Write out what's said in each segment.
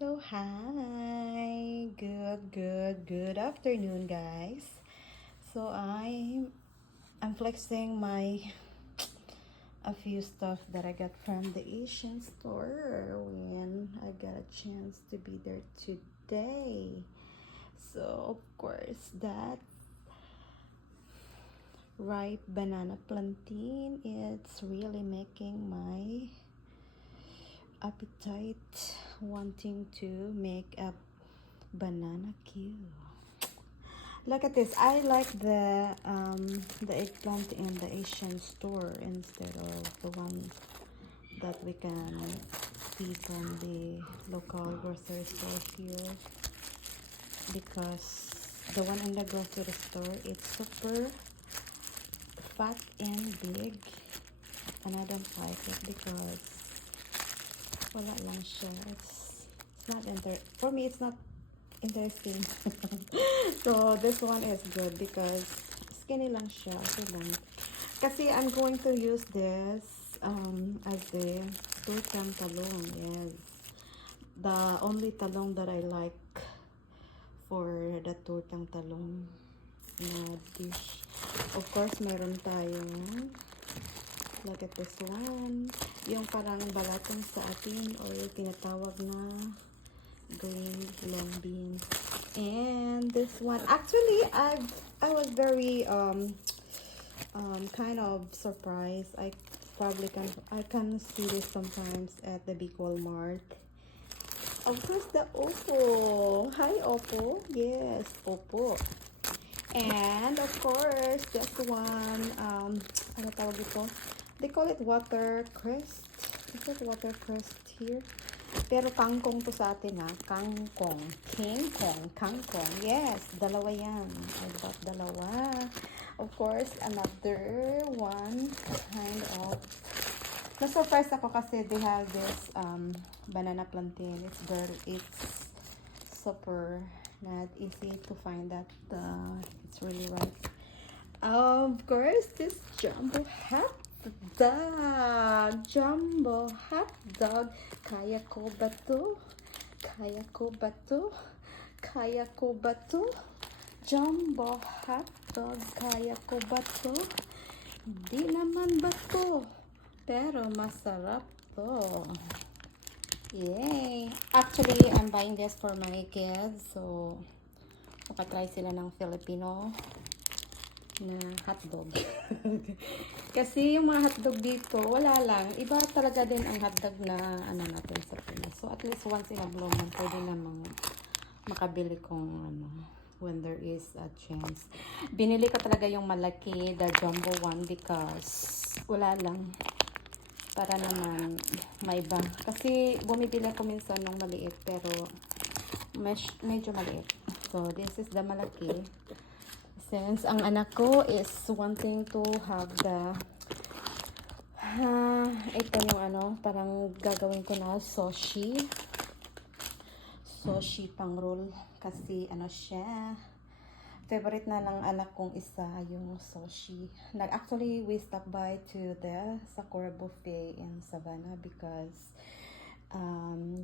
So hi, good afternoon, guys. So I'm flexing my a few stuff that I got from the Asian store when I got a chance to be there today. So of course that ripe banana plantain, it's really making my appetite wanting to make a banana cue. Look at this. I like the eggplant in the Asian store instead of the one that we can see from the local grocery store here, because the one in the grocery store, it's super fat and big, and I don't like it because wala lang siya. It's not for me, it's not interesting. So this one is good because skinny lang siya. Okay lang. Kasi I'm going to use this as the tutang talong. Yes. The only talong that I like for the tutang talong na dish. Of course, meron tayong, look at this one. Yung parang balatong sa atin, or yung tinatawag na green long beans. And this one, actually, I was very kind of surprised. I can see this sometimes at the big Walmart. Of course, the Oppo. Hi, Oppo. Yes, Oppo. And of course, just one ano tawag ito? They call it watercress. Is it watercress here? Pero kangkong to sa atin, ha? Kangkong. Kangkong. Yes, dalawa yan. I got dalawa. Of course, another one kind of, na-surprise ako kasi they have this banana plantain. It's super not easy to find that it's really right. Of course, this jumbo hot dog. Kaya ko ba to? Jumbo hot dog. Kaya ko ba to? Di naman ba to? Pero masarap to. Yay! Actually, I'm buying this for my kids. So, makatry sila ng Filipino na hotdog. Kasi yung mga hotdog dito, wala lang. Iba talaga din ang hotdog na ano natin sa Pinas. So, at least once in a blue moon, pwede namang makabili kong ano, when there is a chance. Binili ko talaga yung malaki, the jumbo one, because wala lang. Para naman may iba. Kasi bumibili ako minsan ng maliit, pero medyo maliit. So, this is the malaki. Since ang anak ko is wanting to have the ito yung ano, parang gagawin ko na sushi pang roll. Kasi ano siya, favorite na ng anak kong isa yung sushi. Actually, we stopped by to the Sakura Buffet in Savannah because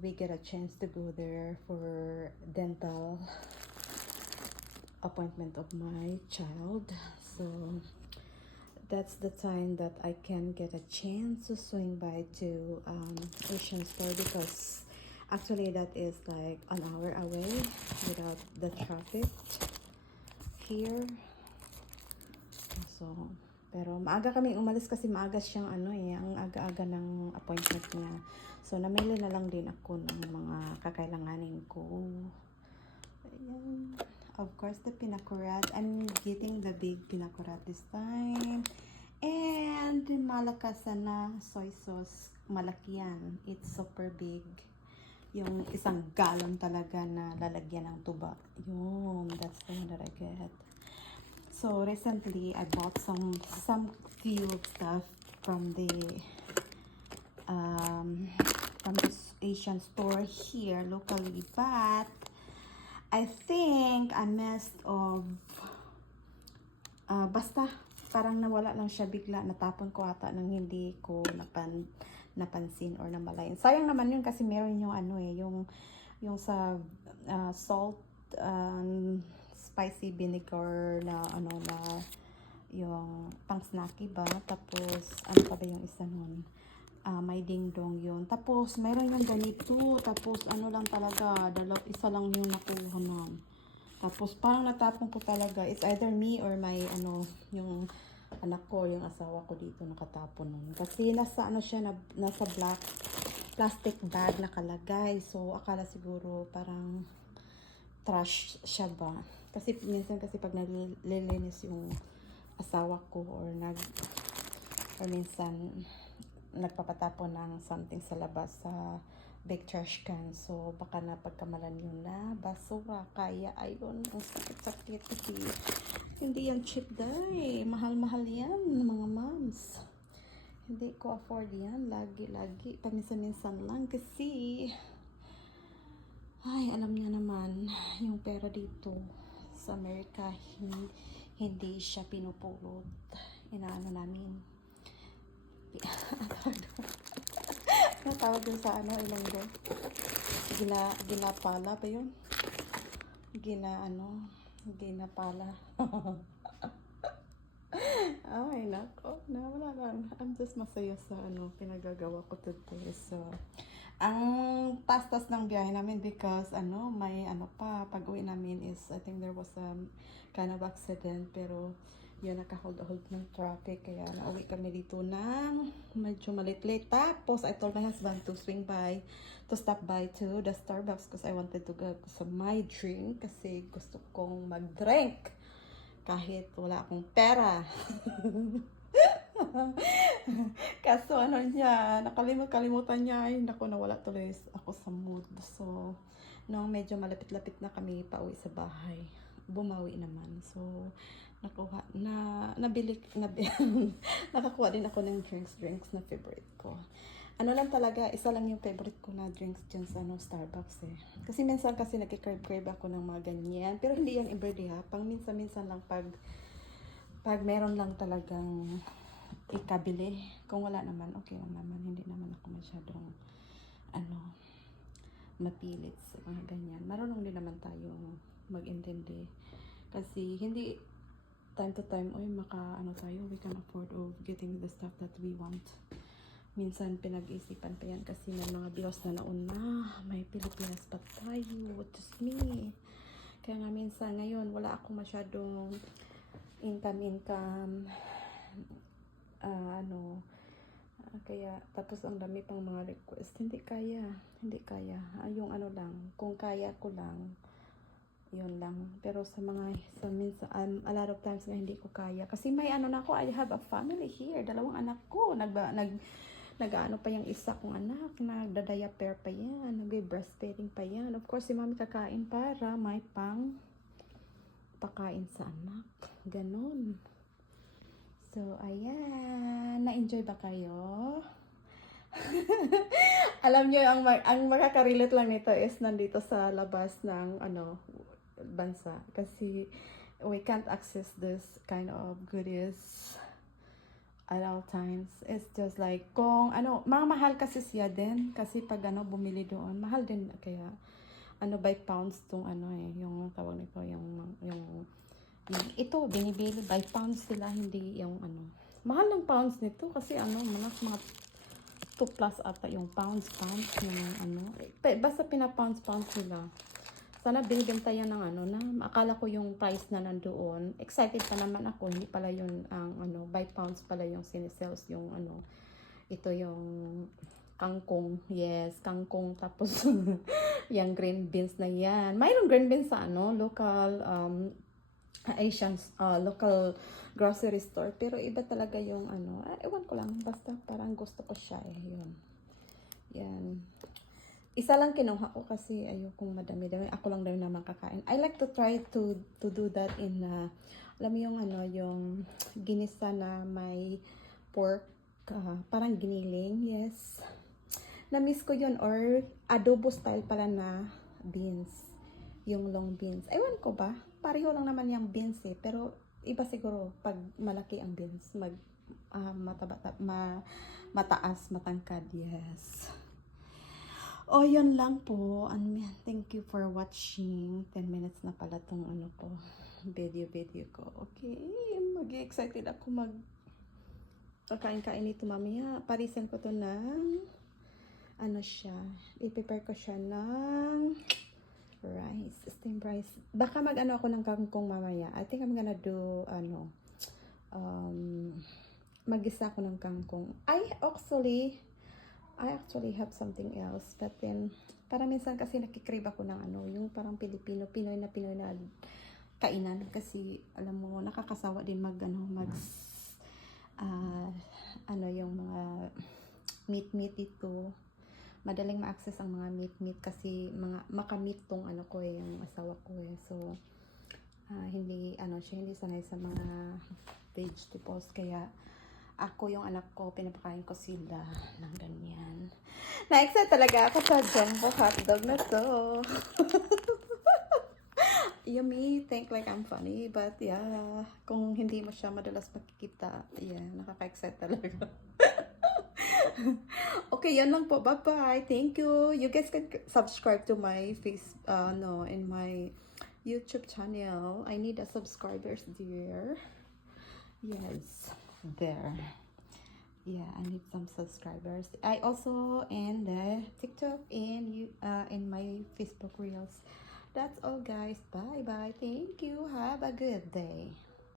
we get a chance to go there for dental appointment of my child. So that's the time that I can get a chance to swing by to Asian store, because actually that is like an hour away without the traffic here. So, pero maaga kami umalis kasi maaga siyang ano ang aga-aga ng appointment niya. So, namili na lang din ako ng mga kakailanganin ko. Ayan. Of course, the pinakurat. I'm getting the big pinakurat this time. And malakasan na soy sauce. Malaki yan. It's super big. Yung isang galon talaga na lalagyan ng tuba. Yun, that's the one that I get. So recently I bought some few stuff from the Asian store here locally, but I think I messed of basta parang nawala lang siya bigla, natapon ko ata nang hindi ko napansin or namalayan. Sayang naman yun kasi meron yung ano yung yung sa salt spicy vinegar na ano na yung pang snacky ba. Tapos ano pa ba yung isa nun? May dingdong yun. Tapos mayroon yung ganito. Tapos ano lang talaga, isa lang yung nakuha nun. Tapos parang natapon ko talaga. It's either me or my ano, yung anak ko, yung asawa ko dito nakatapon nun. Kasi nasa ano siya, nasa black plastic bag nakalagay. So akala siguro parang trash siya ba. Kasi minsan kasi pag nalilinis yung asawa ko or minsan nagpapatapon ng something sa labas sa big trash can. So baka na pagkamalan yun na basura. Kaya ayun, ang sakit-sakit kasi hindi yan cheap dahil mahal-mahal yan mga moms. Hindi ko afford yan lagi-lagi, paminsan-minsan lang kasi ay alam niya naman yung pera dito sa Amerika hindi siya pinupulot. Inaano namin natawag dun sa ano, Ilonggo, ginapala ba yun? Ginapala. Ay nako, wala lang, I'm just masaya sa ano pinagagawa ko today. So ang tastas ng biyahe namin because ano, may ano pa, pag uwi namin is I think there was a kind of accident, pero yun, naka-hold ng traffic, kaya nauwi kami dito ng medyo malit-late. Tapos I told my husband to stop by to the Starbucks because I wanted to go sa my drink kasi gusto kong mag-drink kahit wala akong pera. Kaso ano niya, nakalimutan niya. Ay naku, nawala tuloy ako sa mood. So nung medyo malapit-lapit na kami pauwi sa bahay, bumawi naman. So nakakuha din ako ng drinks na favorite ko. Ano lang talaga, isa lang yung favorite ko na drinks dyan sa ano, Starbucks eh. Kasi minsan kasi nagkikrave ako ng mga ganyan. Pero hindi yan everyday ha. Pang minsan-minsan lang pag meron lang talagang ikabili. Kung wala naman, okay lang naman. Hindi naman ako masyadong ano, mapilit sa mga ganyan. Marunong din naman tayong mag-intindi. Kasi hindi time to time, we can afford of getting the stuff that we want. Minsan pinag-isipan pa yan kasi may mga bills na nauna, may Pilipinas pa tayo, just me. Kaya nga minsan ngayon, wala ako masyadong income, kaya tapos ang dami pang mga request, hindi kaya. Yung ano lang, kung kaya ko lang, yun lang. Pero minsan, a lot of times na hindi ko kaya. Kasi may ano na ako, I have a family here. 2 anak ko. Nag-ano pa yung isa kong anak. Nagda-diaper pa yan. Nag-breastfeeding pa yan. Of course, si mami kakain para may pang pakain sa anak. Ganon. So, ayan. Na-enjoy ba kayo? Alam nyo, ang makaka-relate lang nito is nandito sa labas ng ano, bansa kasi we can't access this kind of goodies at all times. It's just like kung ano, mahal kasi siya din kasi pag ano bumili doon, mahal din, kaya ano by pounds tong ano yung tawag nito, yung ito binibili by pounds sila, hindi yung ano. Mahal ng pounds nito kasi ano, mga 2 plus ata yung pounds yung ano. Basta pina-pounds nila. Sana binibenta yan ng ano na akala ko yung price na nandoon. Excited pa naman ako, hindi pala yun ang ano, by pounds pala yung sinisales yung ano. Ito yung kangkong. Yes, kangkong, tapos yung green beans na yan. Mayroong green beans sa ano, local Asian local grocery store, pero iba talaga yung ano, ewan ko lang, basta parang gusto ko siya yun. Yan. Isa lang kinuha ko kasi ayokong madami-dami. Ako lang daw naman kakain. I like to try to do that in alam mo yung ano, yung ginisa na may pork, parang giniling. Yes. Na-miss ko yun, or adobo style pala na beans. Yung long beans. Ewan ko ba? Pareho lang naman yung beans pero iba siguro pag malaki ang beans, mataas, matangkad. Yes. Oh, yun lang po. Thank you for watching. 10 minutes na pala tong ano ko. Video ko. Okay. Mag-excited ako kakain-kain nito mamaya. Parisan ko to ng ano siya. I-prepare ko siya ng rice. Steamed rice. Baka mag-ano ako ng kangkong mamaya. I think I'm gonna do mag-isa ako ng kangkong. I actually have something else, but then parang minsan kasi nakikrave ako ng ano, yung parang Pinoy na kainan kasi alam mo nakakasawa din ano yung mga meat ito. Madaling ma-access ang mga meat kasi mga makamit tong ano ko yung asawa ko So hindi sanay sa mga vegetables kaya ako yung anak ko, pinapakain ko sila ng ganyan. Na-excite talaga ako sa jumbo hotdog na to. You may think like I'm funny, but yeah, kung hindi mo siya madalas makikita, yeah, nakaka-excite talaga. Okay, yan lang po. Bye-bye. Thank you. You guys can subscribe to my in my YouTube channel. I need a subscribers there. Yes. There. Yeah, I need some subscribers. I also in the TikTok and in my Facebook reels. That's all guys. Bye bye. Thank you. Have a good day.